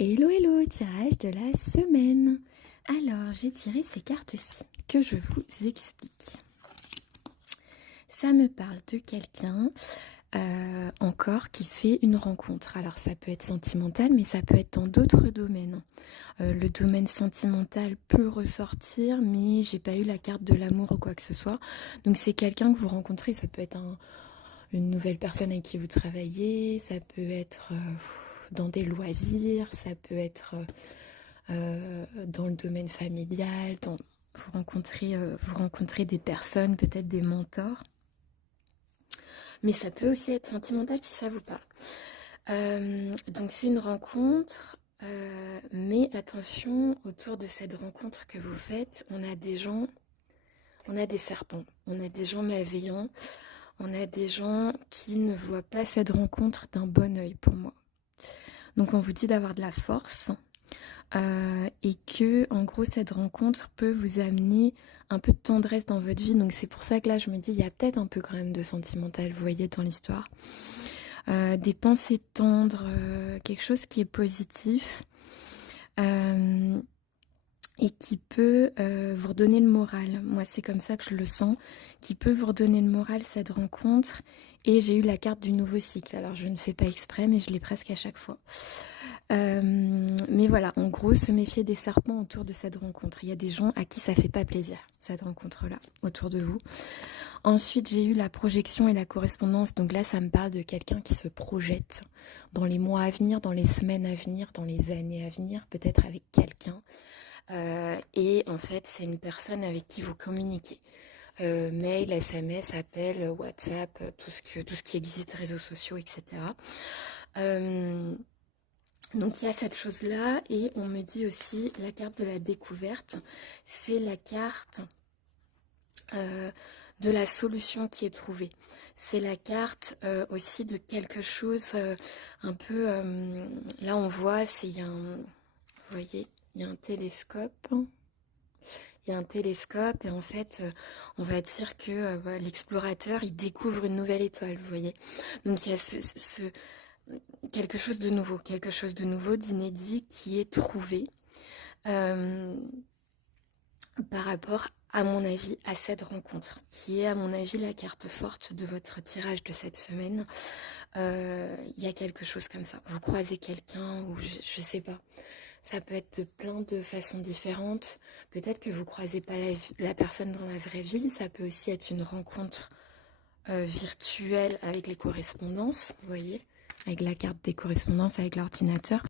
Hello hello, tirage de la semaine. Alors j'ai tiré ces cartes-ci que je vous explique. Ça me parle de quelqu'un encore qui fait une rencontre. Alors ça peut être sentimental mais ça peut être dans d'autres domaines. Le domaine sentimental peut ressortir mais j'ai pas eu la carte de l'amour ou quoi que ce soit. Donc c'est quelqu'un que vous rencontrez, ça peut être une nouvelle personne avec qui vous travaillez, ça peut être dans des loisirs, ça peut être dans le domaine familial, vous rencontrez des personnes, peut-être des mentors, mais ça peut aussi être sentimental si ça vous parle. Donc c'est une rencontre, mais attention, autour de cette rencontre que vous faites, on a des gens, on a des serpents, on a des gens malveillants, on a des gens qui ne voient pas cette rencontre d'un bon œil pour moi. Donc on vous dit d'avoir de la force et que en gros cette rencontre peut vous amener un peu de tendresse dans votre vie. Donc c'est pour ça que là je me dis il y a peut-être un peu quand même de sentimental, vous voyez, dans l'histoire. Des pensées tendres, quelque chose qui est positif et qui peut vous redonner le moral. Moi c'est comme ça que je le sens, qui peut vous redonner le moral cette rencontre. Et j'ai eu la carte du nouveau cycle, alors je ne fais pas exprès mais je l'ai presque à chaque fois. Mais voilà, en gros, se méfier des serpents autour de cette rencontre. Il y a des gens à qui ça fait pas plaisir, cette rencontre-là, autour de vous. Ensuite, j'ai eu la projection et la correspondance. Donc là, ça me parle de quelqu'un qui se projette dans les mois à venir, dans les semaines à venir, dans les années à venir, peut-être avec quelqu'un. Et en fait, c'est une personne avec qui vous communiquez. Mail, SMS, appel, WhatsApp, tout ce qui existe, réseaux sociaux, etc. Donc il y a cette chose-là et on me dit aussi la carte de la découverte, c'est la carte de la solution qui est trouvée. C'est la carte aussi de quelque chose un peu... là on voit, vous voyez, il y a un télescope. Il y a un télescope et en fait, on va dire que l'explorateur, il découvre une nouvelle étoile, vous voyez. Donc il y a quelque chose de nouveau, d'inédit qui est trouvé par rapport, à mon avis, à cette rencontre, qui est, à mon avis, la carte forte de votre tirage de cette semaine. Il y a quelque chose comme ça. Vous croisez quelqu'un ou je sais pas. Ça peut être de plein de façons différentes. Peut-être que vous croisez pas la personne dans la vraie vie. Ça peut aussi être une rencontre virtuelle avec les correspondances, vous voyez, avec la carte des correspondances, avec l'ordinateur.